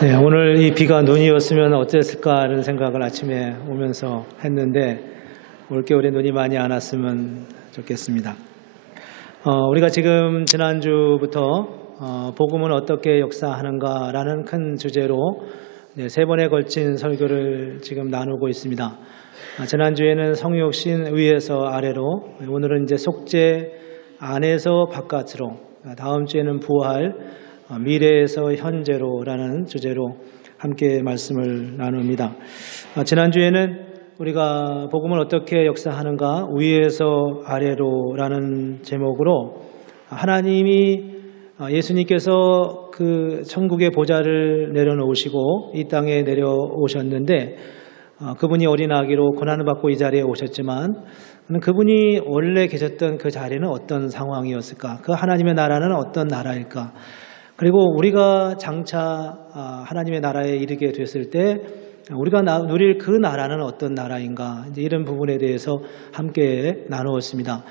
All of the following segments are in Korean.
네, 오늘 이 비가 눈이었으면 어땠을까라는 생각을 아침에 오면서 했는데 올겨울에 눈이 많이 안 왔으면 좋겠습니다. 우리가 지금 지난주부터 복음은 어떻게 역사하는가라는 큰 주제로 세 번에 걸친 설교를 지금 나누고 있습니다. 지난주에는 성육신 위에서 아래로, 오늘은 이제 속죄 안에서 바깥으로, 다음 주에는 부활 미래에서 현재로라는 주제로 함께 말씀을 나눕니다. 지난주에는 우리가 복음을 어떻게 역사하는가 위에서 아래로라는 제목으로 하나님이 예수님께서 그 천국의 보좌를 내려놓으시고 이 땅에 내려오셨는데 그분이 어린 아기로 고난을 받고 이 자리에 오셨지만 그분이 원래 계셨던 그 자리는 어떤 상황이었을까? 그 하나님의 나라는 어떤 나라일까? 그리고 우리가 장차 하나님의 나라에 이르게 됐을 때 우리가 누릴 그 나라는 어떤 나라인가, 이제 이런 부분에 대해서 함께 나누었습니다.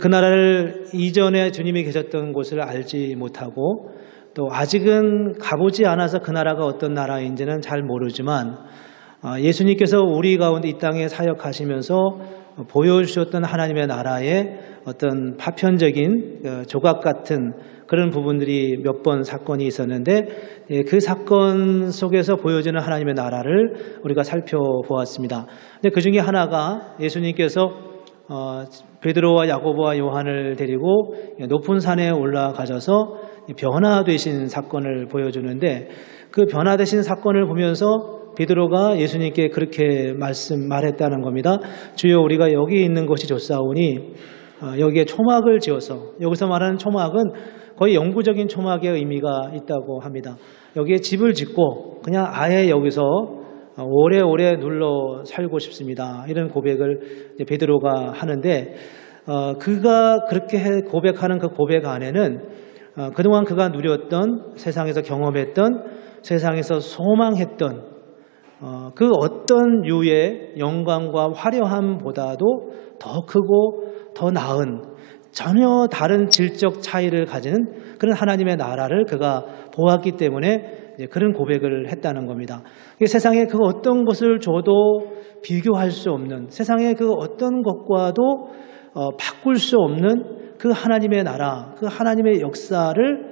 그 나라를 이전에 주님이 계셨던 곳을 알지 못하고 또 아직은 가보지 않아서 그 나라가 어떤 나라인지는 잘 모르지만 예수님께서 우리 가운데 이 땅에 사역하시면서 보여주셨던 하나님의 나라의 어떤 파편적인 조각 같은 그런 부분들이 몇 번 사건이 있었는데 그 사건 속에서 보여지는 하나님의 나라를 우리가 살펴보았습니다. 근데 그 중에 하나가 예수님께서 베드로와 야고보와 요한을 데리고 높은 산에 올라가셔서 변화되신 사건을 보여주는데 그 변화되신 사건을 보면서 베드로가 예수님께 그렇게 말했다는 겁니다. 주여, 우리가 여기 있는 것이 좋사오니 여기에 초막을 지어서, 여기서 말하는 초막은 거의 영구적인 초막의 의미가 있다고 합니다. 여기에 집을 짓고 그냥 아예 여기서 오래오래 눌러 살고 싶습니다. 이런 고백을 베드로가 하는데 그가 그렇게 고백하는 그 고백 안에는 그동안 그가 누렸던, 세상에서 경험했던, 세상에서 소망했던 그 어떤 류의 영광과 화려함보다도 더 크고 더 나은 전혀 다른 질적 차이를 가지는 그런 하나님의 나라를 그가 보았기 때문에 그런 고백을 했다는 겁니다. 세상에 그 어떤 것을 줘도 비교할 수 없는, 세상에 그 어떤 것과도 바꿀 수 없는 그 하나님의 나라, 그 하나님의 역사를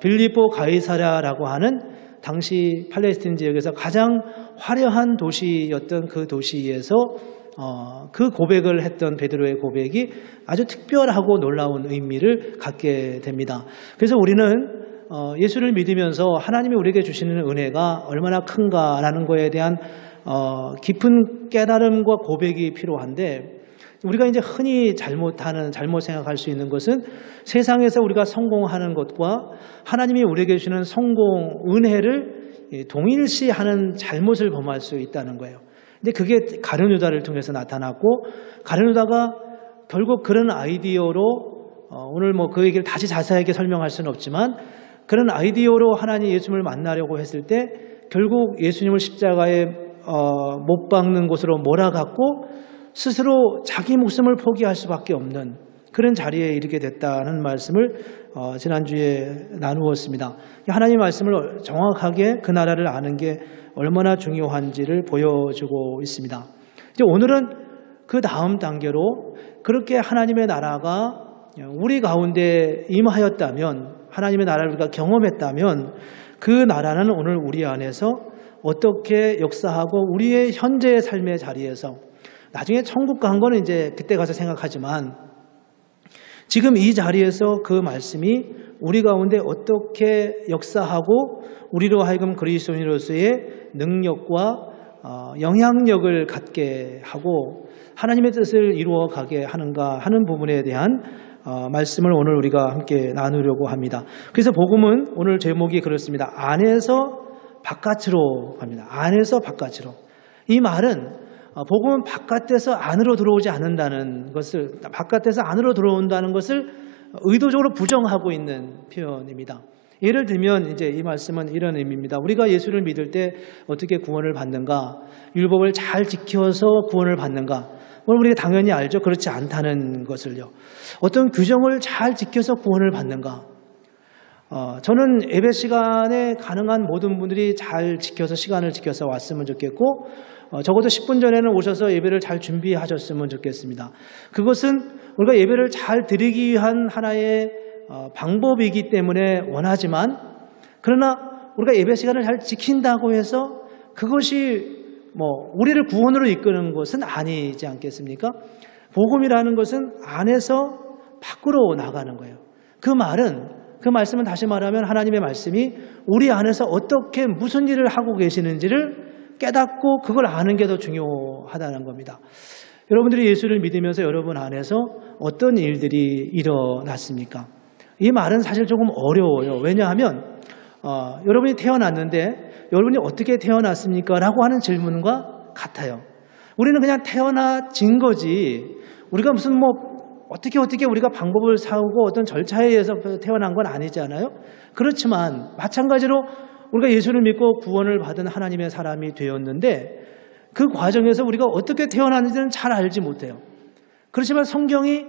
빌립보 가이사랴라고 하는 당시 팔레스틴 지역에서 가장 화려한 도시였던 그 도시에서 그 고백을 했던 베드로의 고백이 아주 특별하고 놀라운 의미를 갖게 됩니다. 그래서 우리는 예수를 믿으면서 하나님이 우리에게 주시는 은혜가 얼마나 큰가라는 것에 대한 깊은 깨달음과 고백이 필요한데, 우리가 이제 흔히 잘못 생각할 수 있는 것은 세상에서 우리가 성공하는 것과 하나님이 우리에게 주시는 성공, 은혜를 동일시하는 잘못을 범할 수 있다는 거예요. 근데 그게 가룟 유다를 통해서 나타났고, 가룟 유다가 결국 그런 아이디어로 오늘 뭐 그 얘기를 다시 자세하게 설명할 수는 없지만 그런 아이디어로 하나님 예수님을 만나려고 했을 때 결국 예수님을 십자가에 못 박는 곳으로 몰아갔고 스스로 자기 목숨을 포기할 수밖에 없는 그런 자리에 이르게 됐다는 말씀을 지난주에 나누었습니다. 하나님의 말씀을 정확하게 그 나라를 아는 게 얼마나 중요한지를 보여주고 있습니다. 이제 오늘은 그 다음 단계로 그렇게 하나님의 나라가 우리 가운데 임하였다면, 하나님의 나라를 우리가 경험했다면 그 나라는 오늘 우리 안에서 어떻게 역사하고 우리의 현재의 삶의 자리에서, 나중에 천국 간 거는 이제 그때 가서 생각하지만 지금 이 자리에서 그 말씀이 우리 가운데 어떻게 역사하고 우리로 하여금 그리스도인으로서의 능력과 영향력을 갖게 하고 하나님의 뜻을 이루어가게 하는가 하는 부분에 대한 말씀을 오늘 우리가 함께 나누려고 합니다. 그래서 복음은 오늘 제목이 그렇습니다. 안에서 바깥으로 갑니다. 안에서 바깥으로. 이 말은 복음은 바깥에서 안으로 들어오지 않는다는 것을, 바깥에서 안으로 들어온다는 것을 의도적으로 부정하고 있는 표현입니다. 예를 들면 이제 이 말씀은 이런 의미입니다. 우리가 예수를 믿을 때 어떻게 구원을 받는가? 율법을 잘 지켜서 구원을 받는가? 우리가 당연히 알죠. 그렇지 않다는 것을요. 어떤 규정을 잘 지켜서 구원을 받는가? 저는 예배 시간에 가능한 모든 분들이 잘 지켜서 시간을 지켜서 왔으면 좋겠고 적어도 10분 전에는 오셔서 예배를 잘 준비하셨으면 좋겠습니다. 그것은 우리가 예배를 잘 드리기 위한 하나의 방법이기 때문에 원하지만 그러나 우리가 예배 시간을 잘 지킨다고 해서 그것이 우리를 구원으로 이끄는 것은 아니지 않겠습니까? 복음이라는 것은 안에서 밖으로 나가는 거예요. 그 말씀은 다시 말하면 하나님의 말씀이 우리 안에서 어떻게 무슨 일을 하고 계시는지를 깨닫고 그걸 아는 게 더 중요하다는 겁니다. 여러분들이 예수를 믿으면서 여러분 안에서 어떤 일들이 일어났습니까? 이 말은 사실 조금 어려워요. 왜냐하면 여러분이 태어났는데 여러분이 어떻게 태어났습니까? 라고 하는 질문과 같아요. 우리는 그냥 태어나진 거지 우리가 무슨 어떻게 우리가 방법을 사오고 어떤 절차에 의해서 태어난 건 아니잖아요. 그렇지만 마찬가지로 우리가 예수를 믿고 구원을 받은 하나님의 사람이 되었는데 그 과정에서 우리가 어떻게 태어났는지는 잘 알지 못해요. 그렇지만 성경이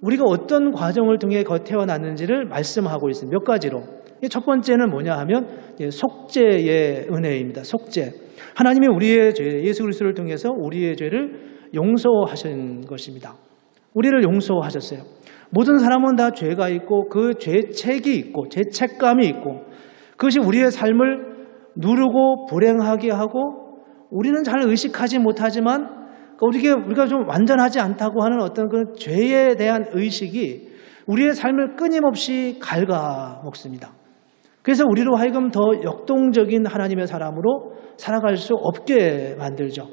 우리가 어떤 과정을 통해 태어났는지를 말씀하고 있습니다. 몇 가지로. 첫 번째는 뭐냐 하면 속죄의 은혜입니다. 속죄. 하나님이 우리의 죄, 예수 그리스도를 통해서 우리의 죄를 용서하신 것입니다. 우리를 용서하셨어요. 모든 사람은 다 죄가 있고 그 죄책이 있고 죄책감이 있고 그것이 우리의 삶을 누르고 불행하게 하고 우리는 잘 의식하지 못하지만 우리가 좀 완전하지 않다고 하는 어떤 그 죄에 대한 의식이 우리의 삶을 끊임없이 갉아먹습니다. 그래서 우리로 하여금 더 역동적인 하나님의 사람으로 살아갈 수 없게 만들죠.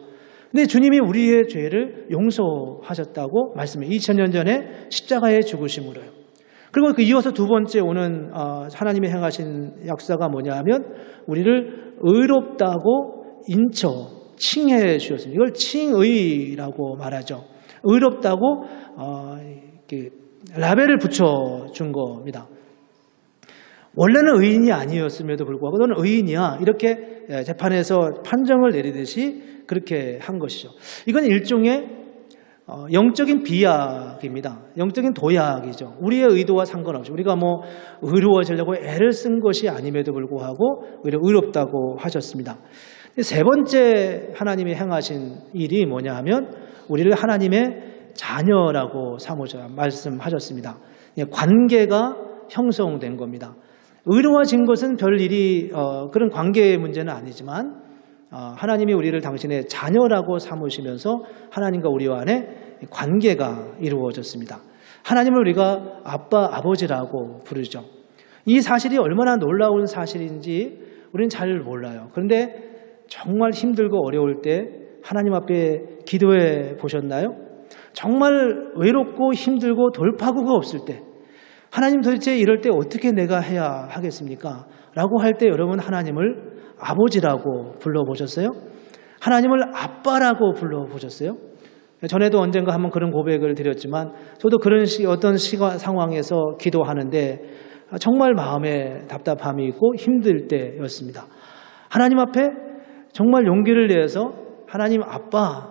근데 주님이 우리의 죄를 용서하셨다고 말씀해요. 2000년 전에 십자가에 죽으심으로요. 그리고 그 이어서 두 번째 오는 하나님이 행하신 역사가 뭐냐 하면 우리를 의롭다고 칭해 주셨습니다. 이걸 칭의라고 말하죠. 의롭다고 라벨을 붙여준 겁니다. 원래는 의인이 아니었음에도 불구하고 너는 의인이야 이렇게 재판에서 판정을 내리듯이 그렇게 한 것이죠. 이건 일종의 영적인 비약입니다. 영적인 도약이죠. 우리의 의도와 상관없이 우리가 의로워지려고 애를 쓴 것이 아님에도 불구하고 오히려 의롭다고 하셨습니다. 세 번째 하나님이 행하신 일이 뭐냐 하면 우리를 하나님의 자녀라고 말씀하셨습니다. 관계가 형성된 겁니다. 의로워진 것은 별일이 그런 관계의 문제는 아니지만 하나님이 우리를 당신의 자녀라고 삼으시면서 하나님과 우리 안에 관계가 이루어졌습니다. 하나님을 우리가 아빠, 아버지라고 부르죠. 이 사실이 얼마나 놀라운 사실인지 우리는 잘 몰라요. 그런데 정말 힘들고 어려울 때 하나님 앞에 기도해 보셨나요? 정말 외롭고 힘들고 돌파구가 없을 때 하나님 도대체 이럴 때 어떻게 내가 해야 하겠습니까? 라고 할 때 여러분 하나님을 아버지라고 불러보셨어요? 하나님을 아빠라고 불러보셨어요? 전에도 언젠가 한번 그런 고백을 드렸지만 저도 그런 어떤 상황에서 기도하는데 정말 마음에 답답함이 있고 힘들 때였습니다. 하나님 앞에 정말 용기를 내서 하나님 아빠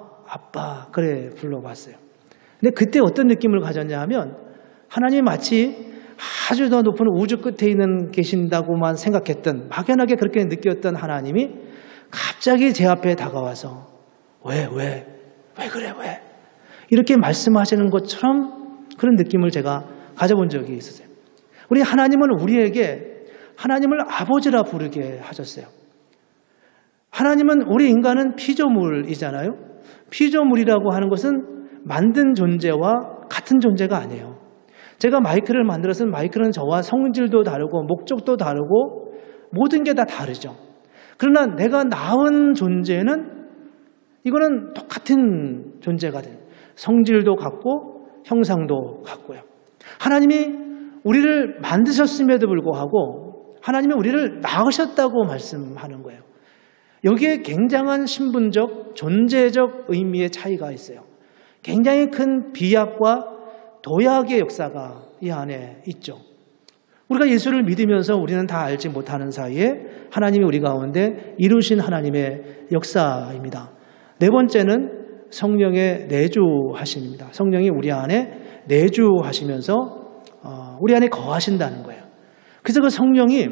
그래 불러봤어요. 근데 그때 어떤 느낌을 가졌냐 하면 하나님이 마치 아주 더 높은 우주 끝에 계신다고만 생각했던 막연하게 그렇게 느꼈던 하나님이 갑자기 제 앞에 다가와서 왜 그래 이렇게 말씀하시는 것처럼 그런 느낌을 제가 가져본 적이 있었어요. 우리 하나님은 우리에게 하나님을 아버지라 부르게 하셨어요. 하나님은 우리 인간은 피조물이잖아요. 피조물이라고 하는 것은 만든 존재와 같은 존재가 아니에요. 제가 마이크를 만들었으면 마이크는 저와 성질도 다르고 목적도 다르고 모든 게 다 다르죠. 그러나 내가 낳은 존재는 이거는 똑같은 존재가 돼요. 성질도 같고 형상도 같고요. 하나님이 우리를 만드셨음에도 불구하고 하나님이 우리를 낳으셨다고 말씀하는 거예요. 여기에 굉장한 신분적, 존재적 의미의 차이가 있어요. 굉장히 큰 비약과 도약의 역사가 이 안에 있죠. 우리가 예수를 믿으면서 우리는 다 알지 못하는 사이에 하나님이 우리 가운데 이루신 하나님의 역사입니다. 네 번째는 성령의 내주하심입니다. 성령이 우리 안에 내주하시면서 우리 안에 거하신다는 거예요. 그래서 그 성령이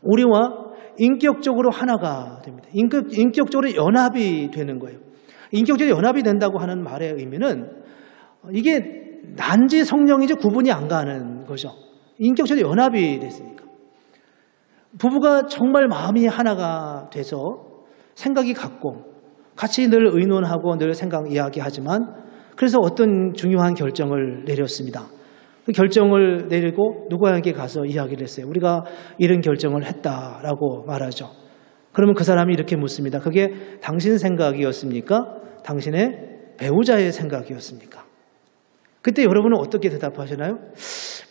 우리와 인격적으로 하나가 됩니다. 인격적으로 연합이 되는 거예요. 인격적으로 연합이 된다고 하는 말의 의미는 이게 난지 성령인지 구분이 안 가는 거죠. 인격적으로 연합이 됐으니까. 부부가 정말 마음이 하나가 돼서 생각이 같고 같이 늘 의논하고 늘 생각 이야기하지만 그래서 어떤 중요한 결정을 내렸습니다. 그 결정을 내리고 누구에게 가서 이야기를 했어요. 우리가 이런 결정을 했다라고 말하죠. 그러면 그 사람이 이렇게 묻습니다. 그게 당신 생각이었습니까? 당신의 배우자의 생각이었습니까? 그때 여러분은 어떻게 대답하시나요?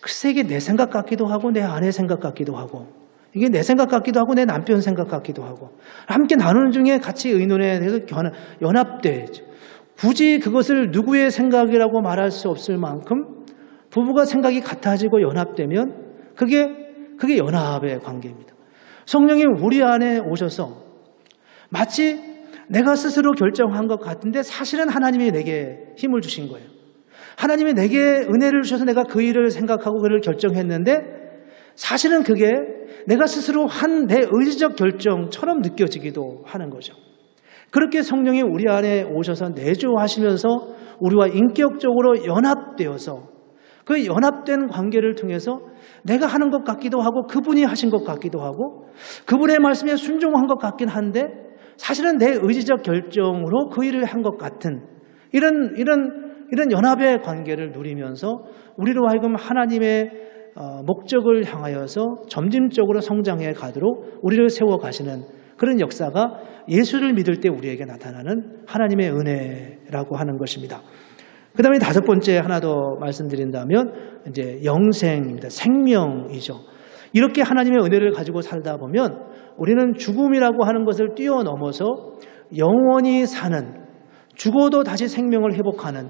글쎄 이게 내 생각 같기도 하고 내 아내 생각 같기도 하고 이게 내 생각 같기도 하고 내 남편 생각 같기도 하고 함께 나누는 중에 같이 의논에 대해서 연합되죠. 굳이 그것을 누구의 생각이라고 말할 수 없을 만큼 부부가 생각이 같아지고 연합되면 그게 연합의 관계입니다. 성령이 우리 안에 오셔서 마치 내가 스스로 결정한 것 같은데 사실은 하나님이 내게 힘을 주신 거예요. 하나님이 내게 은혜를 주셔서 내가 그 일을 생각하고 그 일을 결정했는데 사실은 그게 내가 스스로 한 내 의지적 결정처럼 느껴지기도 하는 거죠. 그렇게 성령이 우리 안에 오셔서 내주하시면서 우리와 인격적으로 연합되어서 그 연합된 관계를 통해서 내가 하는 것 같기도 하고 그분이 하신 것 같기도 하고 그분의 말씀에 순종한 것 같긴 한데 사실은 내 의지적 결정으로 그 일을 한 것 같은 이런 연합의 관계를 누리면서 우리로 하여금 하나님의 목적을 향하여서 점진적으로 성장해 가도록 우리를 세워가시는 그런 역사가 예수를 믿을 때 우리에게 나타나는 하나님의 은혜라고 하는 것입니다. 그 다음에 다섯 번째 하나 더 말씀드린다면 이제 영생입니다. 생명이죠. 이렇게 하나님의 은혜를 가지고 살다 보면 우리는 죽음이라고 하는 것을 뛰어넘어서 영원히 사는, 죽어도 다시 생명을 회복하는,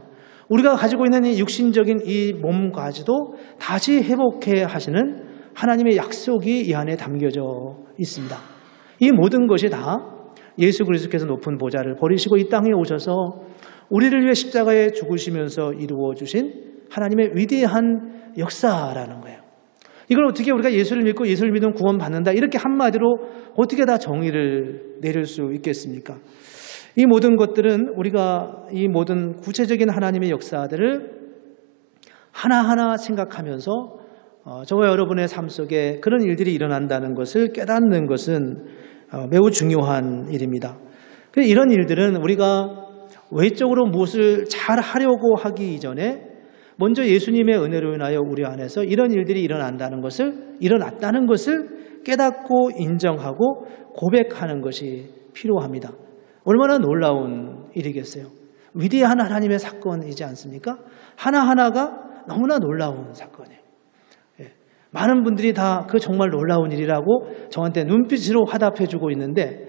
우리가 가지고 있는 이 육신적인 이 몸까지도 다시 회복해 하시는 하나님의 약속이 이 안에 담겨져 있습니다. 이 모든 것이 다 예수 그리스도께서 높은 보좌를 버리시고 이 땅에 오셔서 우리를 위해 십자가에 죽으시면서 이루어 주신 하나님의 위대한 역사라는 거예요. 이걸 어떻게 우리가 예수를 믿고 예수를 믿으면 구원받는다 이렇게 한마디로 어떻게 다 정의를 내릴 수 있겠습니까? 이 모든 것들은 우리가 이 모든 구체적인 하나님의 역사들을 하나하나 생각하면서 저와 여러분의 삶 속에 그런 일들이 일어난다는 것을 깨닫는 것은 매우 중요한 일입니다. 이런 일들은 우리가 외적으로 무엇을 잘 하려고 하기 이전에 먼저 예수님의 은혜로 인하여 우리 안에서 이런 일들이 일어났다는 것을 깨닫고 인정하고 고백하는 것이 필요합니다. 얼마나 놀라운 일이겠어요. 위대한 하나님의 사건이지 않습니까? 하나하나가 너무나 놀라운 사건이에요. 많은 분들이 다 그 정말 놀라운 일이라고 저한테 눈빛으로 화답해 주고 있는데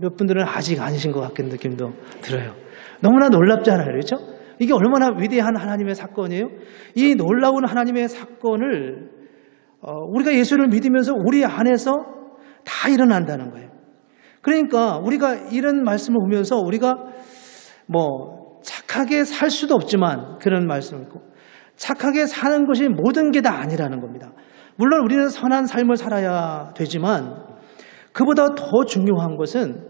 몇 분들은 아직 아니신 것 같은 느낌도 들어요. 너무나 놀랍잖아요. 그렇죠? 이게 얼마나 위대한 하나님의 사건이에요. 이 놀라운 하나님의 사건을 우리가 예수를 믿으면서 우리 안에서 다 일어난다는 거예요. 그러니까 우리가 이런 말씀을 보면서 우리가 착하게 살 수도 없지만 그런 말씀을 있고 착하게 사는 것이 모든 게 다 아니라는 겁니다. 물론 우리는 선한 삶을 살아야 되지만 그보다 더 중요한 것은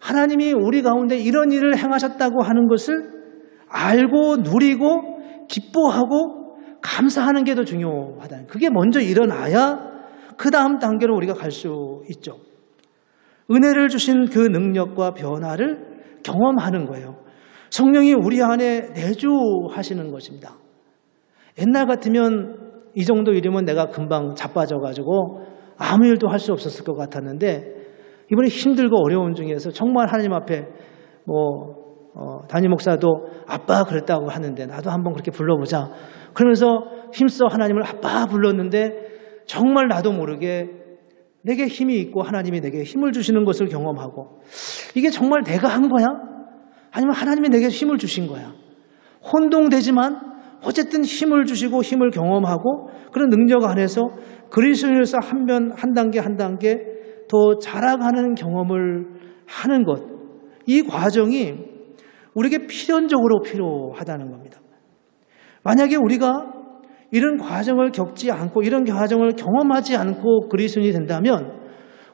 하나님이 우리 가운데 이런 일을 행하셨다고 하는 것을 알고 누리고 기뻐하고 감사하는 게 더 중요하다. 그게 먼저 일어나야 그 다음 단계로 우리가 갈 수 있죠. 은혜를 주신 그 능력과 변화를 경험하는 거예요. 성령이 우리 안에 내주하시는 것입니다. 옛날 같으면 이 정도 일이면 내가 금방 자빠져가지고 아무 일도 할 수 없었을 것 같았는데 이번에 힘들고 어려운 중에서 정말 하나님 앞에 담임 목사도 아빠 그랬다고 하는데 나도 한번 그렇게 불러보자. 그러면서 힘써 하나님을 아빠 불렀는데 정말 나도 모르게 내게 힘이 있고 하나님이 내게 힘을 주시는 것을 경험하고 이게 정말 내가 한 거야? 아니면 하나님이 내게 힘을 주신 거야? 혼동되지만 어쨌든 힘을 주시고 힘을 경험하고 그런 능력 안에서 그리스도인으로서 한 단계 한 단계 더 자라가는 경험을 하는 것, 이 과정이 우리에게 필연적으로 필요하다는 겁니다. 만약에 우리가 이런 과정을 겪지 않고 이런 과정을 경험하지 않고 그리스도인이 된다면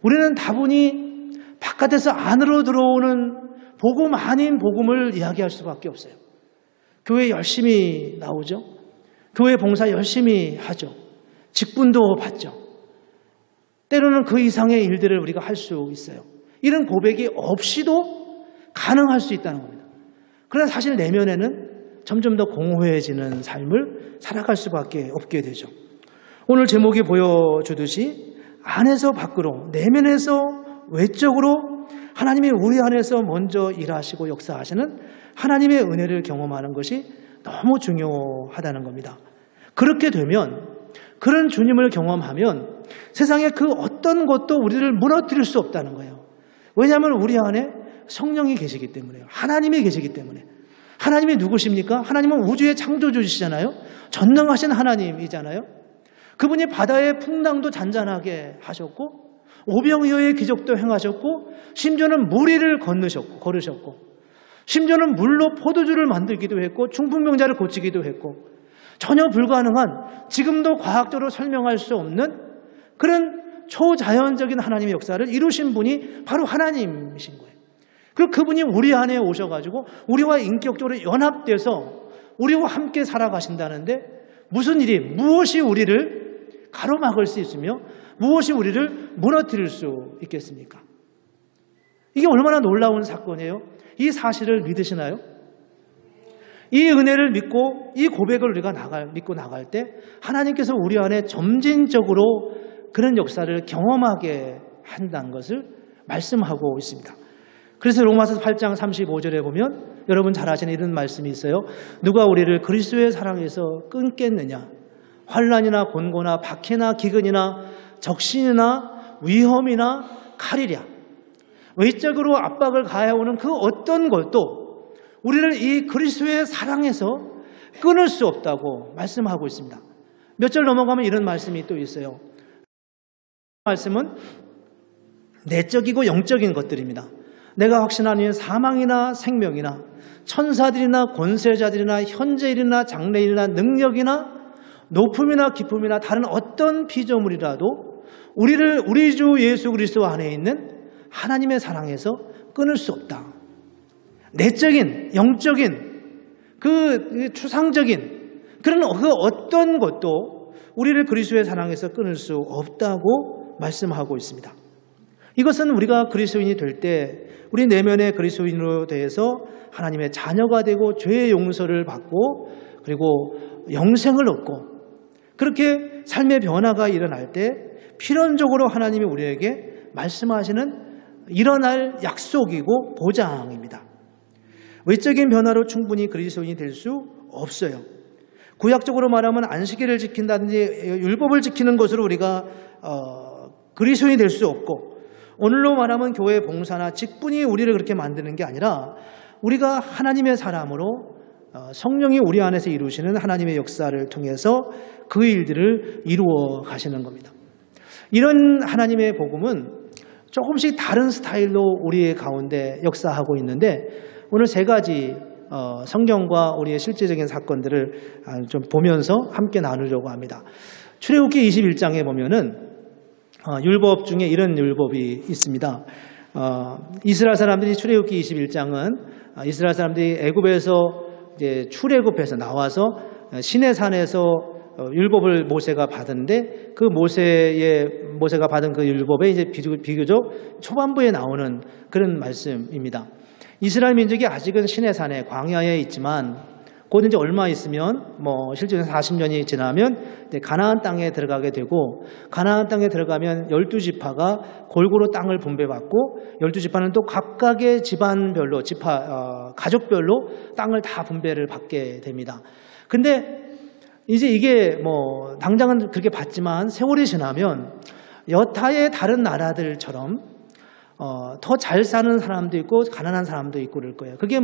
우리는 다분히 바깥에서 안으로 들어오는 복음 아닌 복음을 이야기할 수밖에 없어요. 교회 열심히 나오죠. 교회 봉사 열심히 하죠. 직분도 받죠. 때로는 그 이상의 일들을 우리가 할 수 있어요. 이런 고백이 없이도 가능할 수 있다는 겁니다. 그러나 사실 내면에는 점점 더 공허해지는 삶을 살아갈 수밖에 없게 되죠. 오늘 제목이 보여주듯이 안에서 밖으로, 내면에서 외적으로 하나님이 우리 안에서 먼저 일하시고 역사하시는 하나님의 은혜를 경험하는 것이 너무 중요하다는 겁니다. 그렇게 되면, 그런 주님을 경험하면 세상에 그 어떤 것도 우리를 무너뜨릴 수 없다는 거예요. 왜냐하면 우리 안에 성령이 계시기 때문에요. 하나님이 계시기 때문에. 하나님이 누구십니까? 하나님은 우주의 창조주시잖아요. 전능하신 하나님이잖아요. 그분이 바다의 풍랑도 잔잔하게 하셨고 오병이어의 기적도 행하셨고 심지어는 물 위를 걸으셨고 심지어는 물로 포도주를 만들기도 했고 중풍병자를 고치기도 했고 전혀 불가능한, 지금도 과학적으로 설명할 수 없는 그런 초자연적인 하나님의 역사를 이루신 분이 바로 하나님이신 거예요. 그리고 그분이 우리 안에 오셔가지고 우리와 인격적으로 연합돼서 우리와 함께 살아가신다는데 무엇이 우리를 가로막을 수 있으며 무엇이 우리를 무너뜨릴 수 있겠습니까? 이게 얼마나 놀라운 사건이에요. 이 사실을 믿으시나요? 이 은혜를 믿고 이 고백을 우리가 믿고 나갈 때 하나님께서 우리 안에 점진적으로 그런 역사를 경험하게 한다는 것을 말씀하고 있습니다. 그래서 로마서 8장 35절에 보면 여러분 잘 아시는 이런 말씀이 있어요. 누가 우리를 그리스도의 사랑에서 끊겠느냐? 환난이나 곤고나 박해나 기근이나 적신이나 위험이나 칼이랴. 외적으로 압박을 가해오는 그 어떤 것도 우리를 이 그리스도의 사랑에서 끊을 수 없다고 말씀하고 있습니다. 몇 절 넘어가면 이런 말씀이 또 있어요. 말씀은 내적이고 영적인 것들입니다. 내가 확신하는 사망이나 생명이나 천사들이나 권세자들이나 현재일이나 장래일이나 능력이나 높음이나 기쁨이나 다른 어떤 피조물이라도 우리를 우리 주 예수 그리스도 안에 있는 하나님의 사랑에서 끊을 수 없다. 내적인, 영적인, 그 추상적인 그런 그 어떤 것도 우리를 그리스도의 사랑에서 끊을 수 없다고 말씀하고 있습니다. 이것은 우리가 그리스도인이 될 때 우리 내면의 그리스도인으로 대해서 하나님의 자녀가 되고 죄의 용서를 받고 그리고 영생을 얻고 그렇게 삶의 변화가 일어날 때 필연적으로 하나님이 우리에게 말씀하시는 일어날 약속이고 보장입니다. 외적인 변화로 충분히 그리스도인이 될 수 없어요. 구약적으로 말하면 안식일을 지킨다든지 율법을 지키는 것으로 우리가 그리스도인이 될 수 없고 오늘로 말하면 교회 봉사나 직분이 우리를 그렇게 만드는 게 아니라 우리가 하나님의 사람으로 성령이 우리 안에서 이루시는 하나님의 역사를 통해서 그 일들을 이루어 가시는 겁니다. 이런 하나님의 복음은 조금씩 다른 스타일로 우리의 가운데 역사하고 있는데 오늘 세 가지 성경과 우리의 실제적인 사건들을 좀 보면서 함께 나누려고 합니다. 출애굽기 21장에 보면은 율법 중에 이런 율법이 있습니다. 이스라엘 사람들이 출애굽기 21장은 이스라엘 사람들이 애굽에서 이제 출애굽해서 나와서 시내산에서 율법을 모세가 받은데 그 모세가 받은 그 율법에 이제 비교적 초반부에 나오는 그런 말씀입니다. 이스라엘 민족이 아직은 시내산에 광야에 있지만 곧 이제 얼마 있으면 실제로 40년이 지나면 가나안 땅에 들어가게 되고 가나안 땅에 들어가면 12지파가 골고루 땅을 분배받고 12지파는 또 각각의 집안별로 가족별로 땅을 다 분배를 받게 됩니다. 근데 이제 이게 당장은 그렇게 받지만 세월이 지나면 여타의 다른 나라들처럼 더 잘 사는 사람도 있고 가난한 사람도 있고 그럴 거예요. 그게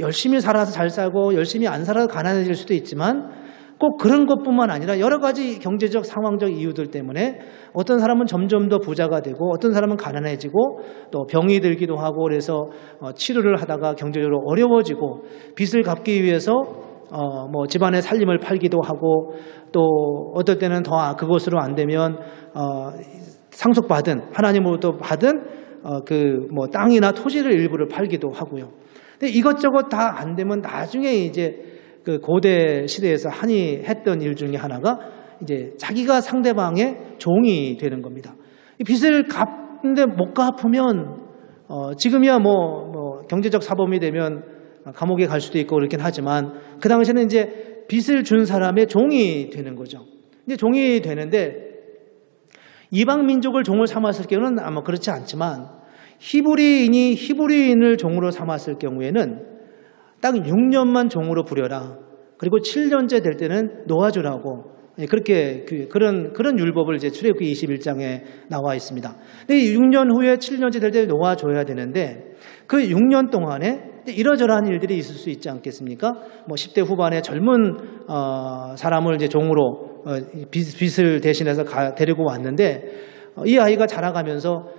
열심히 살아서 잘 살고 열심히 안 살아서 가난해질 수도 있지만 꼭 그런 것뿐만 아니라 여러 가지 경제적 상황적 이유들 때문에 어떤 사람은 점점 더 부자가 되고 어떤 사람은 가난해지고 또 병이 들기도 하고 그래서 치료를 하다가 경제적으로 어려워지고 빚을 갚기 위해서 뭐 집안의 살림을 팔기도 하고 또 어떨 때는 더 그것으로 안 되면 상속받은 하나님으로부터 받은 그 뭐 땅이나 토지를 일부를 팔기도 하고요. 근데 이것저것 다 안 되면 나중에 이제 그 고대 시대에서 흔히 했던 일 중에 하나가 이제 자기가 상대방의 종이 되는 겁니다. 이 빚을 갚는데 못 갚으면 지금이야 뭐 경제적 사범이 되면 감옥에 갈 수도 있고 그렇긴 하지만 그 당시에는 이제 빚을 준 사람의 종이 되는 거죠. 이제 종이 되는데 이방 민족을 종을 삼았을 경우는 아마 그렇지 않지만 히브리인이 히브리인을 종으로 삼았을 경우에는 딱 6년만 종으로 부려라. 그리고 7년째 될 때는 놓아주라고. 그렇게 그런 율법을 이제 출애굽기 21장에 나와 있습니다. 근데 6년 후에 7년째 될 때 놓아줘야 되는데 그 6년 동안에 이러저러한 일들이 있을 수 있지 않겠습니까? 뭐 10대 후반에 젊은 사람을 이제 종으로 빚을 대신해서 데리고 왔는데 이 아이가 자라가면서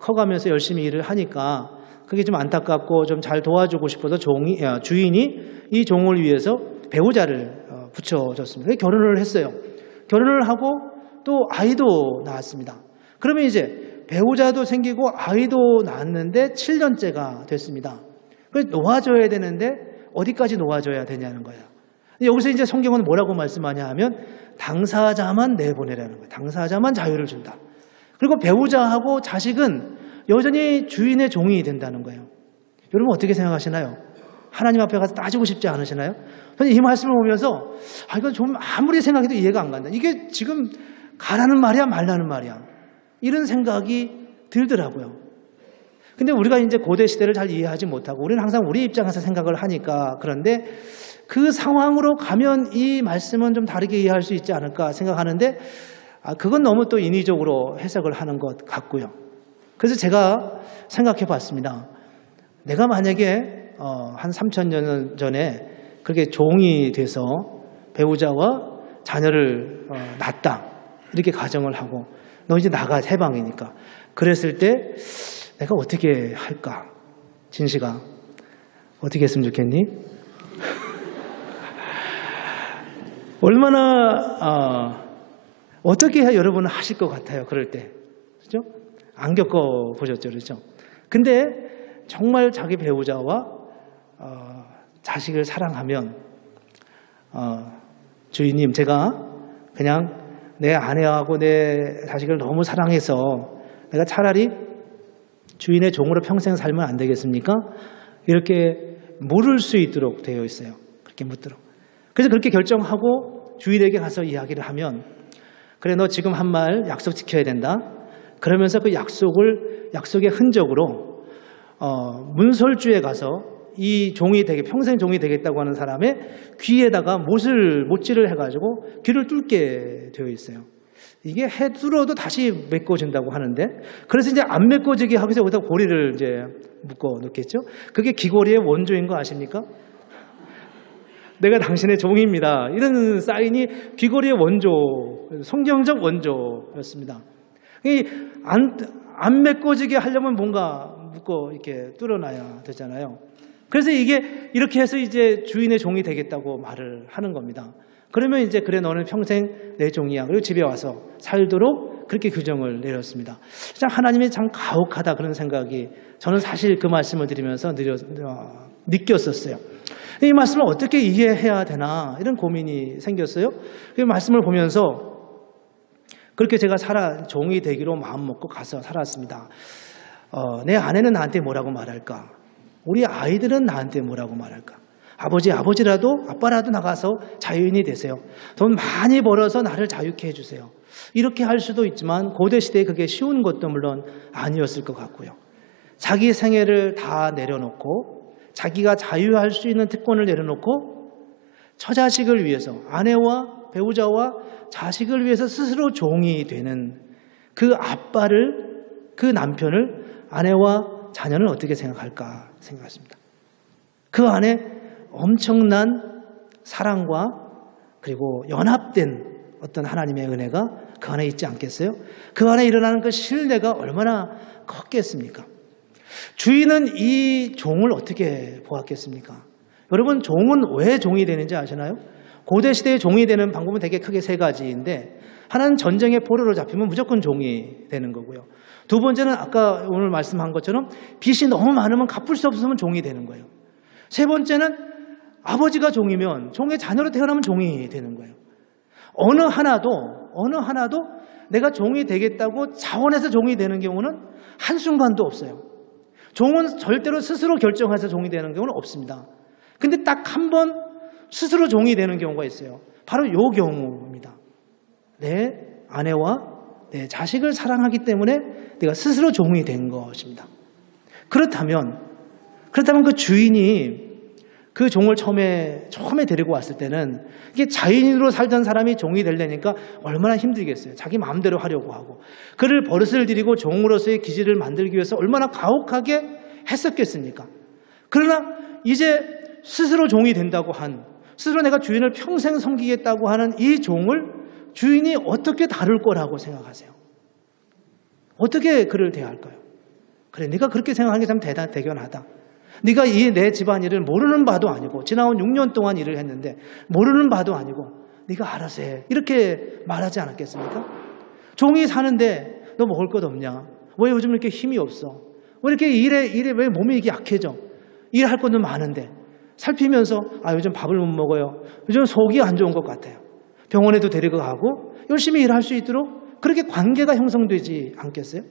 커가면서 열심히 일을 하니까 그게 좀 안타깝고 좀 잘 도와주고 싶어서 주인이 이 종을 위해서 배우자를 붙여줬습니다. 결혼을 했어요. 결혼을 하고 또 아이도 낳았습니다. 그러면 이제 배우자도 생기고 아이도 낳았는데 7년째가 됐습니다. 그래서 놓아줘야 되는데 어디까지 놓아줘야 되냐는 거예요. 여기서 이제 성경은 뭐라고 말씀하냐 하면 당사자만 내보내라는 거예요. 당사자만 자유를 준다. 그리고 배우자하고 자식은 여전히 주인의 종이 된다는 거예요. 여러분 어떻게 생각하시나요? 하나님 앞에 가서 따지고 싶지 않으시나요? 저는 이 말씀을 보면서 이건 좀 아무리 생각해도 이해가 안 간다. 이게 지금 가라는 말이야 말라는 말이야. 이런 생각이 들더라고요. 근데 우리가 이제 고대 시대를 잘 이해하지 못하고 우리는 항상 우리 입장에서 생각을 하니까 그런데 그 상황으로 가면 이 말씀은 좀 다르게 이해할 수 있지 않을까 생각하는데 그건 너무 또 인위적으로 해석을 하는 것 같고요. 그래서 제가 생각해 봤습니다. 내가 만약에 한 3,000년 전에 그렇게 종이 돼서 배우자와 자녀를 낳았다. 이렇게 가정을 하고 너 이제 나가 해방이니까. 그랬을 때 내가 어떻게 할까? 진시가 어떻게 했으면 좋겠니? 얼마나 어떻게 해야 여러분은 하실 것 같아요. 그럴 때. 그렇죠? 안 겪어보셨죠. 그렇죠? 근데 정말 자기 배우자와 자식을 사랑하면 주인님 제가 그냥 내 아내하고 내 자식을 너무 사랑해서 내가 차라리 주인의 종으로 평생 살면 안 되겠습니까? 이렇게 물을 수 있도록 되어 있어요. 그렇게 묻도록. 그래서 그렇게 결정하고 주인에게 가서 이야기를 하면 그래 너 지금 한 말 약속 지켜야 된다. 그러면서 그 약속의 흔적으로 문설주에 가서 이 종이 평생 종이 되겠다고 하는 사람의 귀에다가 못질을 해가지고 귀를 뚫게 되어 있어요. 이게 해 뚫어도 다시 메꿔진다고 하는데 그래서 이제 안 메꿔지게 하기 위해서 여기다 고리를 이제 묶어 놓겠죠. 그게 귀고리의 원조인 거 아십니까? 내가 당신의 종입니다. 이런 사인이 귀고리의 원조, 성경적 원조였습니다. 안 메꿔지게 하려면 뭔가 묶어 이렇게 뚫어놔야 되잖아요. 그래서 이게 이렇게 해서 이제 주인의 종이 되겠다고 말을 하는 겁니다. 그러면 이제 그래 너는 평생 내 종이야. 그리고 집에 와서 살도록 그렇게 규정을 내렸습니다. 참 하나님이 참 가혹하다 그런 생각이 저는 사실 그 말씀을 드리면서 느꼈었어요. 이 말씀을 어떻게 이해해야 되나 이런 고민이 생겼어요. 그 말씀을 보면서 그렇게 제가 종이 되기로 마음먹고 가서 살았습니다. 내 아내는 나한테 뭐라고 말할까? 우리 아이들은 나한테 뭐라고 말할까? 아버지라도 아빠라도 나가서 자유인이 되세요. 돈 많이 벌어서 나를 자유케 해주세요. 이렇게 할 수도 있지만 고대 시대에 그게 쉬운 것도 물론 아니었을 것 같고요. 자기 생애를 다 내려놓고 자기가 자유할 수 있는 특권을 내려놓고 처자식을 위해서 아내와 배우자와 자식을 위해서 스스로 종이 되는 그 아빠를 그 남편을 아내와 자녀는 어떻게 생각할까 생각했습니다. 그 안에 엄청난 사랑과 그리고 연합된 어떤 하나님의 은혜가 그 안에 있지 않겠어요? 그 안에 일어나는 그 신뢰가 얼마나 컸겠습니까? 주인은 이 종을 어떻게 보았겠습니까? 여러분, 종은 왜 종이 되는지 아시나요? 고대 시대에 종이 되는 방법은 되게 크게 세 가지인데, 하나는 전쟁의 포로로 잡히면 무조건 종이 되는 거고요. 두 번째는 아까 오늘 말씀한 것처럼 빚이 너무 많으면 갚을 수 없으면 종이 되는 거예요. 세 번째는 아버지가 종이면 종의 자녀로 태어나면 종이 되는 거예요. 어느 하나도 내가 종이 되겠다고 자원해서 종이 되는 경우는 한순간도 없어요. 종은 절대로 스스로 결정해서 종이 되는 경우는 없습니다. 근데 딱 한 번 스스로 종이 되는 경우가 있어요. 바로 이 경우입니다. 내 아내와 내 자식을 사랑하기 때문에 내가 스스로 종이 된 것입니다. 그렇다면 그 주인이 그 종을 처음에 데리고 왔을 때는 이게 자연인으로 살던 사람이 종이 되려니까 얼마나 힘들겠어요. 자기 마음대로 하려고 하고 그를 버릇을 들이고 종으로서의 기질을 만들기 위해서 얼마나 가혹하게 했었겠습니까? 그러나 이제 스스로 종이 된다고 스스로 내가 주인을 평생 섬기겠다고 하는 이 종을 주인이 어떻게 다룰 거라고 생각하세요? 어떻게 그를 대할까요? 그래, 네가 그렇게 생각하는 게 참 대견하다. 네가 내 집안일을 모르는 바도 아니고 지나온 6년 동안 일을 했는데 모르는 바도 아니고 네가 알아서 해. 이렇게 말하지 않았겠습니까? 종이 사는데 너 먹을 것 없냐? 왜 요즘 이렇게 힘이 없어? 왜 이렇게 일에 왜 몸이 이렇게 약해져? 일할 것도 많은데 살피면서 요즘 밥을 못 먹어요. 요즘 속이 안 좋은 것 같아요. 병원에도 데리고 가고 열심히 일할 수 있도록 그렇게 관계가 형성되지 않겠어요?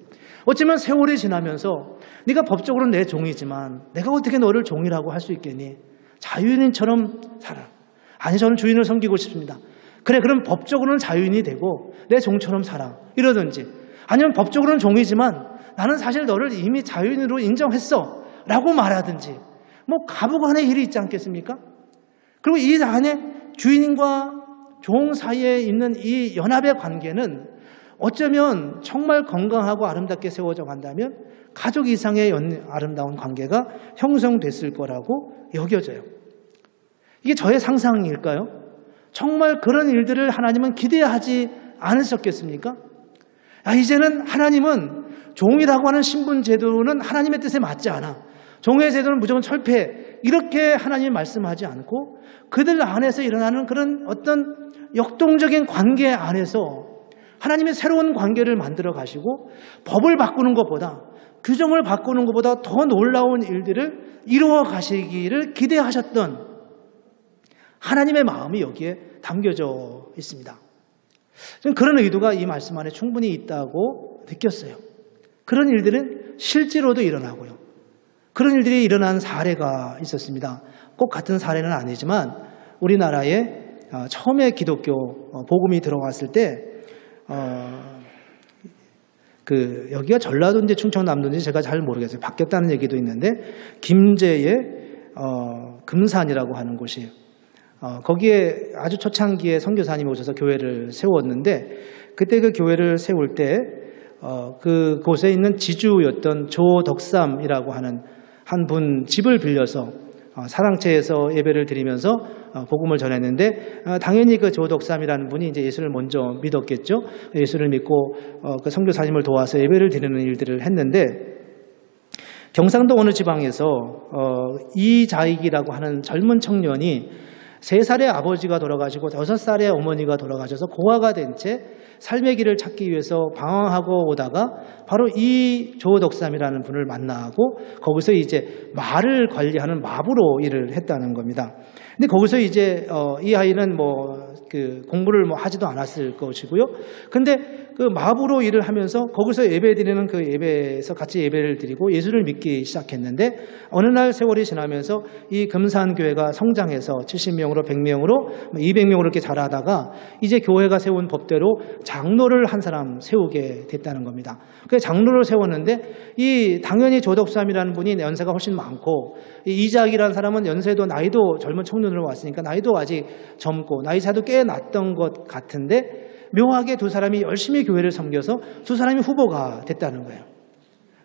어쩌면 세월이 지나면서 네가 법적으로는 내 종이지만 내가 어떻게 너를 종이라고 할 수 있겠니? 자유인처럼 살아. 아니, 저는 주인을 섬기고 싶습니다. 그래, 그럼 법적으로는 자유인이 되고 내 종처럼 살아. 이러든지 아니면 법적으로는 종이지만 나는 사실 너를 이미 자유인으로 인정했어 라고 말하든지 가부간의 일이 있지 않겠습니까? 그리고 이 안에 주인과 종 사이에 있는 이 연합의 관계는 어쩌면 정말 건강하고 아름답게 세워져 간다면 가족 이상의 아름다운 관계가 형성됐을 거라고 여겨져요. 이게 저의 상상일까요? 정말 그런 일들을 하나님은 기대하지 않으셨겠습니까? 이제는 하나님은 종이라고 하는 신분 제도는 하나님의 뜻에 맞지 않아. 종의 제도는 무조건 철폐. 이렇게 하나님이 말씀하지 않고 그들 안에서 일어나는 그런 어떤 역동적인 관계 안에서 하나님의 새로운 관계를 만들어 가시고 법을 바꾸는 것보다 규정을 바꾸는 것보다 더 놀라운 일들을 이루어 가시기를 기대하셨던 하나님의 마음이 여기에 담겨져 있습니다. 저는 그런 의도가 이 말씀 안에 충분히 있다고 느꼈어요. 그런 일들은 실제로도 일어나고요. 그런 일들이 일어난 사례가 있었습니다. 꼭 같은 사례는 아니지만 우리나라에 처음에 기독교 복음이 들어왔을 때 여기가 전라도인지 충청남도인지 제가 잘 모르겠어요. 바뀌었다는 얘기도 있는데 김제의 금산이라고 하는 곳이에요. 거기에 아주 초창기에 선교사님이 오셔서 교회를 세웠는데 그때 그 교회를 세울 때 그곳에 있는 지주였던 조덕삼이라고 하는 한 분 집을 빌려서 사랑채에서 예배를 드리면서 복음을 전했는데 당연히 그 조덕삼이라는 분이 이제 예수를 먼저 믿었겠죠. 예수를 믿고 그 선교사님을 도와서 예배를 드리는 일들을 했는데 경상도 어느 지방에서 이자익이라고 하는 젊은 청년이 3살의 아버지가 돌아가시고 6살의 어머니가 돌아가셔서 고아가 된 채 삶의 길을 찾기 위해서 방황하고 오다가 바로 이 조덕삼이라는 분을 만나고 거기서 이제 말을 관리하는 마부로 일을 했다는 겁니다. 근데 거기서 이제 이 아이는 공부를 하지도 않았을 것이고요. 근데 그 마부로 일을 하면서 거기서 예배 드리는 그 예배에서 같이 예배를 드리고 예수를 믿기 시작했는데 어느 날 세월이 지나면서 이 금산교회가 성장해서 70명으로 100명으로 200명으로 이렇게 자라다가 이제 교회가 세운 법대로 장로를 한 사람 세우게 됐다는 겁니다. 그 장로를 세웠는데 당연히 조덕삼이라는 분이 연세가 훨씬 많고 이자익이라는 사람은 연세도 나이도 젊은 청년으로 왔으니까 나이도 아직 젊고 나이 차도 꽤 났던 것 같은데 묘하게 두 사람이 열심히 교회를 섬겨서 두 사람이 후보가 됐다는 거예요.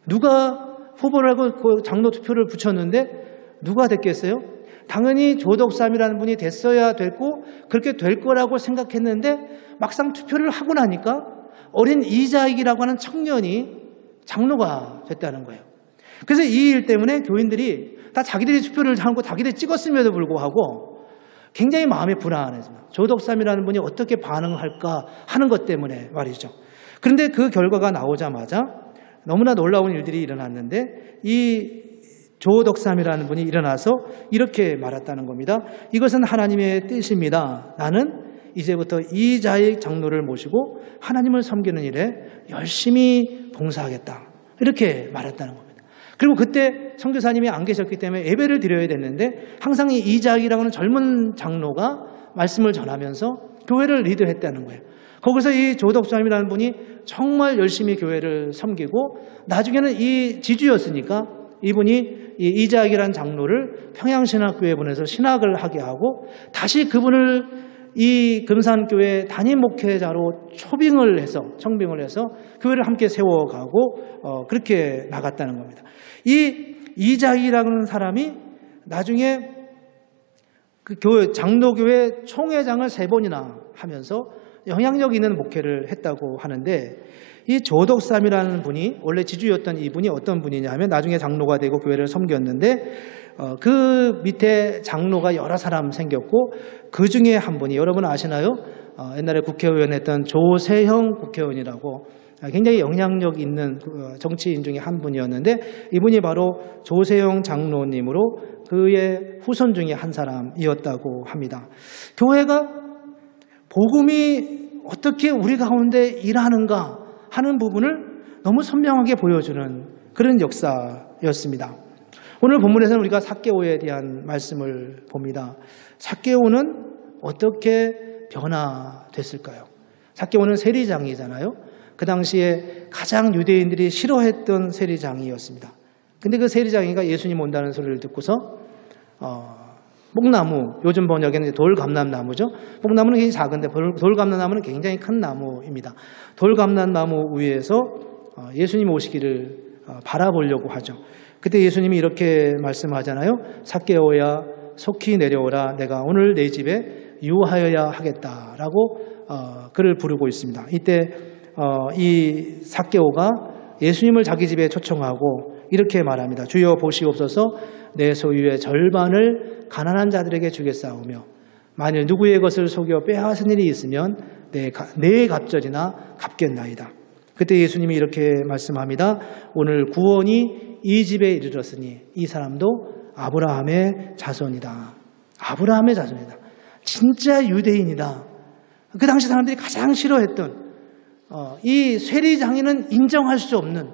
누가 후보를 하고 그 장로 투표를 붙였는데 누가 됐겠어요? 당연히 조덕삼이라는 분이 됐어야 됐고 그렇게 될 거라고 생각했는데 막상 투표를 하고 나니까 어린 이자익이라고 하는 청년이 장로가 됐다는 거예요. 그래서 이 일 때문에 교인들이 다 자기들이 투표를 하고 자기들이 찍었음에도 불구하고 굉장히 마음이 불안해집니다. 조덕삼이라는 분이 어떻게 반응할까 하는 것 때문에 말이죠. 그런데 그 결과가 나오자마자 너무나 놀라운 일들이 일어났는데 이 조덕삼이라는 분이 일어나서 이렇게 말했다는 겁니다. 이것은 하나님의 뜻입니다. 나는 이제부터 이자익 장로를 모시고 하나님을 섬기는 일에 열심히 봉사하겠다. 이렇게 말했다는 겁니다. 그리고 그때 선교사님이 안 계셨기 때문에 예배를 드려야 됐는데 항상 이 이자익이라고 하는 젊은 장로가 말씀을 전하면서 교회를 리드했다는 거예요. 거기서 이 조덕삼이라는 분이 정말 열심히 교회를 섬기고 나중에는 이 지주였으니까 이분이 이 이자익이라는 장로를 평양신학교에 보내서 신학을 하게 하고 다시 그분을 이 금산교회 담임 목회자로 청빙을 해서 교회를 함께 세워가고 그렇게 나갔다는 겁니다. 이 이자익이라는 사람이 나중에 그 교회 장로교회 총회장을 3번이나 하면서 영향력 있는 목회를 했다고 하는데 이 조덕삼이라는 분이 원래 지주였던 이분이 어떤 분이냐 하면 나중에 장로가 되고 교회를 섬겼는데 그 밑에 장로가 여러 사람 생겼고 그 중에 한 분이 여러분 아시나요? 옛날에 국회의원 했던 조세형 국회의원이라고 굉장히 영향력 있는 정치인 중에 한 분이었는데 이분이 바로 조세형 장로님으로 그의 후손 중에 한 사람이었다고 합니다. 교회가 복음이 어떻게 우리 가운데 일하는가 하는 부분을 너무 선명하게 보여주는 그런 역사였습니다. 오늘 본문에서는 우리가 삭개오에 대한 말씀을 봅니다. 삭개오는 어떻게 변화됐을까요? 삭개오는 세리장이잖아요. 그 당시에 가장 유대인들이 싫어했던 세리장이었습니다. 근데 그 세리장이가 예수님 온다는 소리를 듣고서 뽕나무, 요즘 번역에는 돌감람나무죠. 뽕나무는 굉장히 작은데 돌감람나무는 굉장히 큰 나무입니다. 돌감람나무 위에서 예수님 오시기를 바라보려고 하죠. 그때 예수님이 이렇게 말씀하잖아요. 삭개오야 속히 내려오라. 내가 오늘 내 집에 유하여야 하겠다라고 그를 부르고 있습니다. 이때 이 삭개오가 예수님을 자기 집에 초청하고 이렇게 말합니다. 주여 보시옵소서 내 소유의 절반을 가난한 자들에게 주겠사오며 만일 누구의 것을 속여 빼앗은 일이 있으면 내 갑절이나 갚겠나이다. 그때 예수님이 이렇게 말씀합니다. 오늘 구원이 이 집에 이르렀으니 이 사람도 아브라함의 자손이다. 아브라함의 자손이다. 진짜 유대인이다. 그 당시 사람들이 가장 싫어했던 이 세리장인은 인정할 수 없는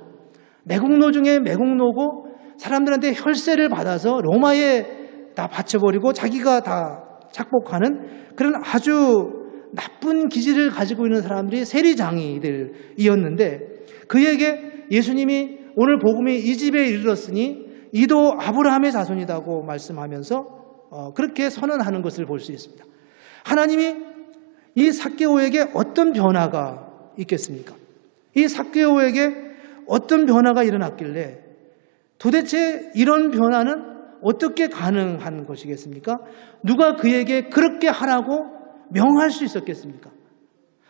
매국노 중에 매국노고 사람들한테 혈세를 받아서 로마에 다 바쳐버리고 자기가 다 착복하는 그런 아주 나쁜 기질을 가지고 있는 사람들이 세리장이들이었는데 그에게 예수님이 오늘 복음이 이 집에 이르렀으니 이도 아브라함의 자손이라고 말씀하면서 그렇게 선언하는 것을 볼 수 있습니다. 하나님이 이 삭개오에게 어떤 변화가 있겠습니까? 이 삭개오에게 어떤 변화가 일어났길래 도대체 이런 변화는 어떻게 가능한 것이겠습니까? 누가 그에게 그렇게 하라고 명할 수 있었겠습니까?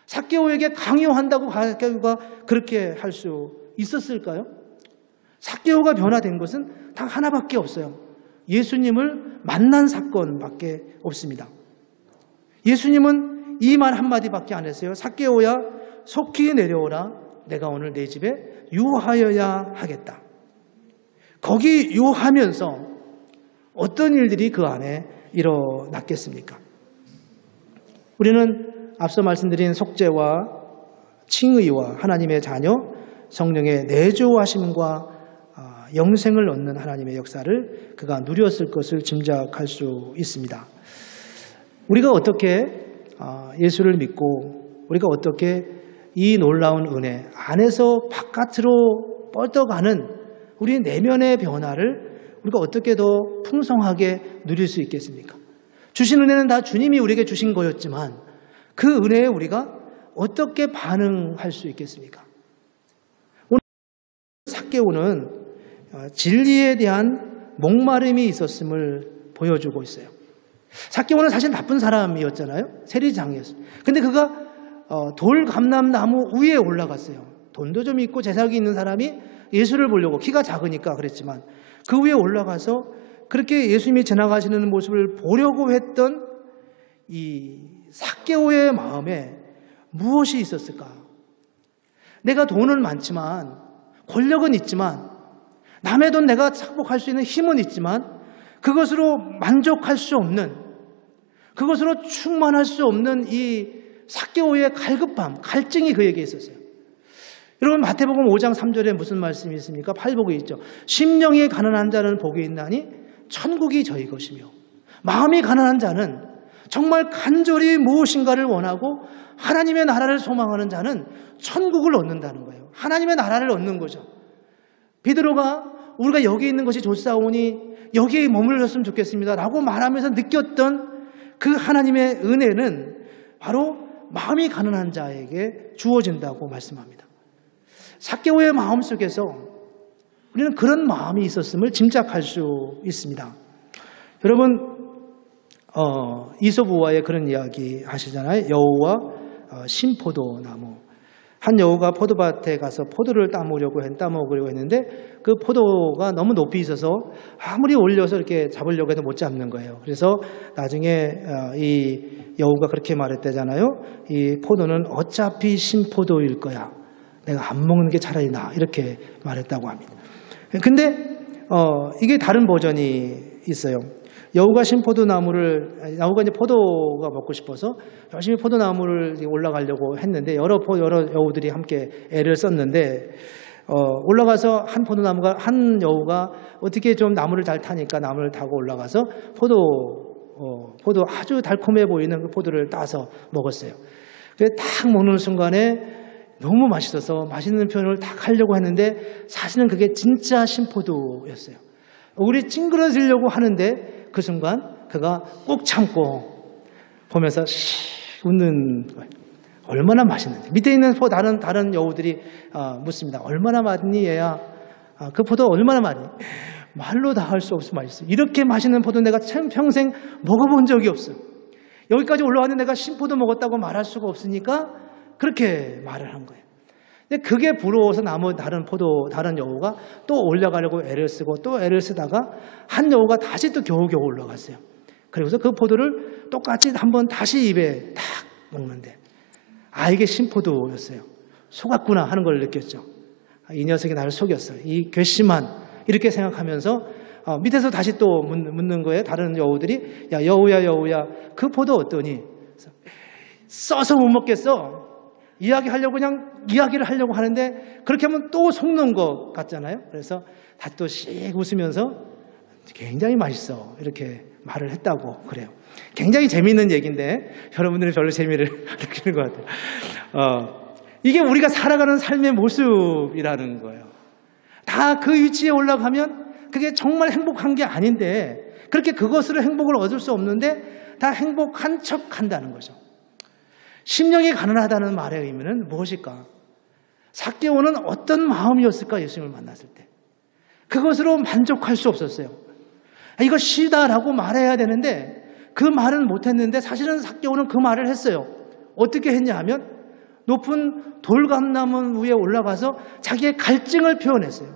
삭개오에게 강요한다고 삭개오가 그렇게 할 수 있었을까요? 삭개오가 변화된 것은 단 하나밖에 없어요. 예수님을 만난 사건밖에 없습니다. 예수님은 이 말 한마디밖에 안 했어요. 삭개오야 속히 내려오라. 내가 오늘 내 집에 유하여야 하겠다. 거기 유하면서 어떤 일들이 그 안에 일어났겠습니까? 우리는 앞서 말씀드린 속죄와 칭의와 하나님의 자녀, 성령의 내주하심과 영생을 얻는 하나님의 역사를 그가 누렸을 것을 짐작할 수 있습니다. 우리가 어떻게 예수를 믿고 우리가 어떻게 이 놀라운 은혜 안에서 바깥으로 뻗어가는 우리 내면의 변화를 우리가 어떻게 더 풍성하게 누릴 수 있겠습니까? 주신 은혜는 다 주님이 우리에게 주신 거였지만 그 은혜에 우리가 어떻게 반응할 수 있겠습니까? 오늘 삭개오는 진리에 대한 목마름이 있었음을 보여주고 있어요. 삭개오는 사실 나쁜 사람이었잖아요. 세리장이었어요. 근데 그가 돌감람나무 위에 올라갔어요. 돈도 좀 있고 재산이 있는 사람이 예수를 보려고 키가 작으니까 그랬지만 그 위에 올라가서 그렇게 예수님이 지나가시는 모습을 보려고 했던 이 삭개오의 마음에 무엇이 있었을까? 내가 돈은 많지만, 권력은 있지만, 남의 돈 내가 착복할 수 있는 힘은 있지만 그것으로 만족할 수 없는, 그것으로 충만할 수 없는 이 삭개오의 갈급함, 갈증이 그에게 있었어요. 여러분, 마태복음 5장 3절에 무슨 말씀이 있습니까? 팔복이 있죠. 심령이 가난한 자는 복이 있나니 천국이 저희 것이며, 마음이 가난한 자는, 정말 간절히 무엇인가를 원하고 하나님의 나라를 소망하는 자는 천국을 얻는다는 거예요. 하나님의 나라를 얻는 거죠. 베드로가 우리가 여기 있는 것이 좋사오니 여기에 머물렀으면 좋겠습니다 라고 말하면서 느꼈던 그 하나님의 은혜는 바로 마음이 가난한 자에게 주어진다고 말씀합니다. 삭개오의 마음 속에서 우리는 그런 마음이 있었음을 짐작할 수 있습니다. 여러분, 이솝우화에 그런 이야기 하시잖아요. 여우와 신포도나무. 한 여우가 포도밭에 가서 포도를 따먹으려고 했는데 그 포도가 너무 높이 있어서 아무리 올려서 이렇게 잡으려고 해도 못 잡는 거예요. 그래서 나중에 이 여우가 그렇게 말했대잖아요. 이 포도는 어차피 신포도일 거야. 내가 안 먹는 게 차라리 나아. 이렇게 말했다고 합니다. 근데 이게 다른 버전이 있어요. 여우가 이제 포도가 먹고 싶어서 열심히 포도나무를 올라가려고 했는데 여러 여우들이 함께 애를 썼는데 올라가서 한 여우가 어떻게 좀 나무를 잘 타니까 나무를 타고 올라가서 포도 아주 달콤해 보이는 그 포도를 따서 먹었어요. 그래서 딱 먹는 순간에 너무 맛있어서 맛있는 표현을 딱 하려고 했는데 사실은 그게 진짜 신포도였어요. 우리 찡그러지려고 하는데 그 순간 그가 꾹 참고 보면서 웃는 거예요. 얼마나 맛있는지. 밑에 있는 다른 여우들이 묻습니다. 얼마나 맛있니 얘야? 그 포도 얼마나 맛있니? 말로 다 할 수 없이 맛있어. 이렇게 맛있는 포도 내가 평생 먹어본 적이 없어. 여기까지 올라왔는데 내가 신포도 먹었다고 말할 수가 없으니까 그렇게 말을 한 거예요. 근데 그게 부러워서 다른 여우가 또 올라가려고 애를 쓰고 또 애를 쓰다가 한 여우가 다시 또 겨우겨우 올라갔어요. 그리고서 그 포도를 똑같이 한번 다시 입에 탁 먹는데 이게 신포도였어요. 속았구나 하는 걸 느꼈죠. 이 녀석이 나를 속였어요. 이 괘씸한, 이렇게 생각하면서 밑에서 다시 또 묻는 거예요. 다른 여우들이 야 여우야 그 포도 어떠니? 써서 못 먹겠어. 이야기를 하려고 하는데 그렇게 하면 또 속는 것 같잖아요. 그래서 다시 또 씩 웃으면서 굉장히 맛있어 이렇게 말을 했다고 그래요. 굉장히 재미있는 얘기인데 여러분들이 별로 재미를 느끼는 것 같아요. 이게 우리가 살아가는 삶의 모습이라는 거예요. 다 그 위치에 올라가면 그게 정말 행복한 게 아닌데 그렇게 그것으로 행복을 얻을 수 없는데 다 행복한 척 한다는 거죠. 심령이 가난하다는 말의 의미는 무엇일까? 삭개오는 어떤 마음이었을까? 예수님을 만났을 때 그것으로 만족할 수 없었어요. 이거 시다라고 말해야 되는데 그 말은 못했는데 사실은 삭개오는 그 말을 했어요. 어떻게 했냐 하면 높은 돌감나무 위에 올라가서 자기의 갈증을 표현했어요.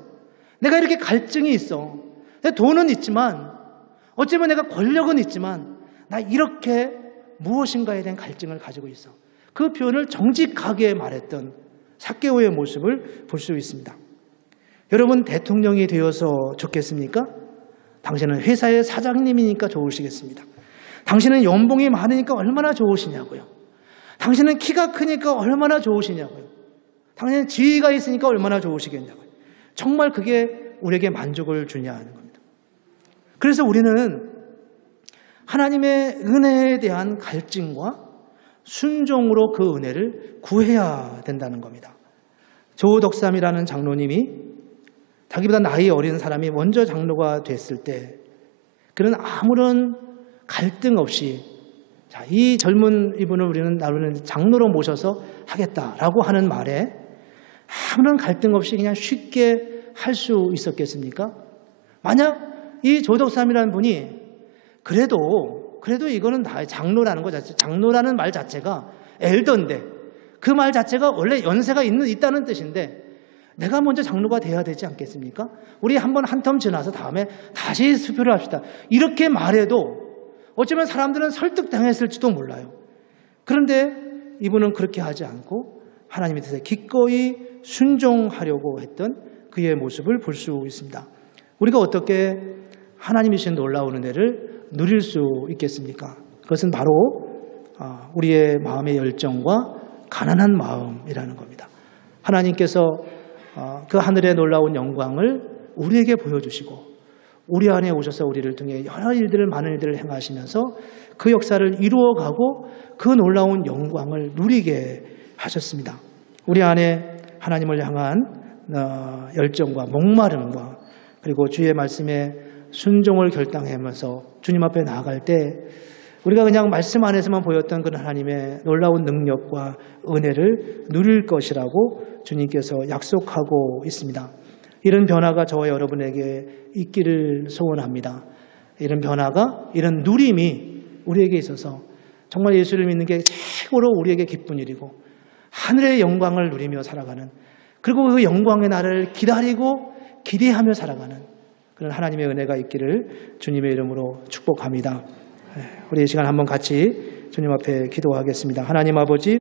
내가 이렇게 갈증이 있어. 내 돈은 있지만 어쩌면 내가 권력은 있지만 나 이렇게 무엇인가에 대한 갈증을 가지고 있어. 그 표현을 정직하게 말했던 삭개오의 모습을 볼 수 있습니다. 여러분, 대통령이 되어서 좋겠습니까? 당신은 회사의 사장님이니까 좋으시겠습니다. 당신은 연봉이 많으니까 얼마나 좋으시냐고요. 당신은 키가 크니까 얼마나 좋으시냐고요. 당신은 지위가 있으니까 얼마나 좋으시겠냐고요. 정말 그게 우리에게 만족을 주냐는 겁니다. 그래서 우리는 하나님의 은혜에 대한 갈증과 순종으로 그 은혜를 구해야 된다는 겁니다. 조덕삼이라는 장로님이 자기보다 나이 어린 사람이 먼저 장로가 됐을 때 그는 아무런 갈등 없이 이 젊은 이분을 우리는 장로로 모셔서 하겠다라고 하는 말에 아무런 갈등 없이 그냥 쉽게 할 수 있었겠습니까? 만약 이 조덕삼이라는 분이 그래도 이거는 다 장로라는 것 자체, 장로라는 말 자체가 엘더인데 그 말 자체가 원래 연세가 있다는 뜻인데 내가 먼저 장로가 돼야 되지 않겠습니까? 우리 한번 한 텀 지나서 다음에 다시 수표를 합시다. 이렇게 말해도 어쩌면 사람들은 설득당했을지도 몰라요. 그런데 이분은 그렇게 하지 않고 하나님의 뜻에 기꺼이 순종하려고 했던 그의 모습을 볼 수 있습니다. 우리가 어떻게 하나님이신 놀라운 은혜를 누릴 수 있겠습니까? 그것은 바로 우리의 마음의 열정과 가난한 마음이라는 겁니다. 하나님께서 그 하늘의 놀라운 영광을 우리에게 보여주시고 우리 안에 오셔서 우리를 통해 여러 일들을 많은 일들을 행하시면서 그 역사를 이루어가고 그 놀라운 영광을 누리게 하셨습니다. 우리 안에 하나님을 향한 열정과 목마름과 그리고 주의 말씀에 순종을 결단하면서 주님 앞에 나아갈 때 우리가 그냥 말씀 안에서만 보였던 그런 하나님의 놀라운 능력과 은혜를 누릴 것이라고 주님께서 약속하고 있습니다. 이런 변화가 저와 여러분에게 있기를 소원합니다. 이런 변화가, 이런 누림이 우리에게 있어서 정말 예수를 믿는 게 최고로 우리에게 기쁜 일이고 하늘의 영광을 누리며 살아가는, 그리고 그 영광의 날을 기다리고 기대하며 살아가는 그런 하나님의 은혜가 있기를 주님의 이름으로 축복합니다. 우리 이 시간 한번 같이 주님 앞에 기도하겠습니다. 하나님 아버지,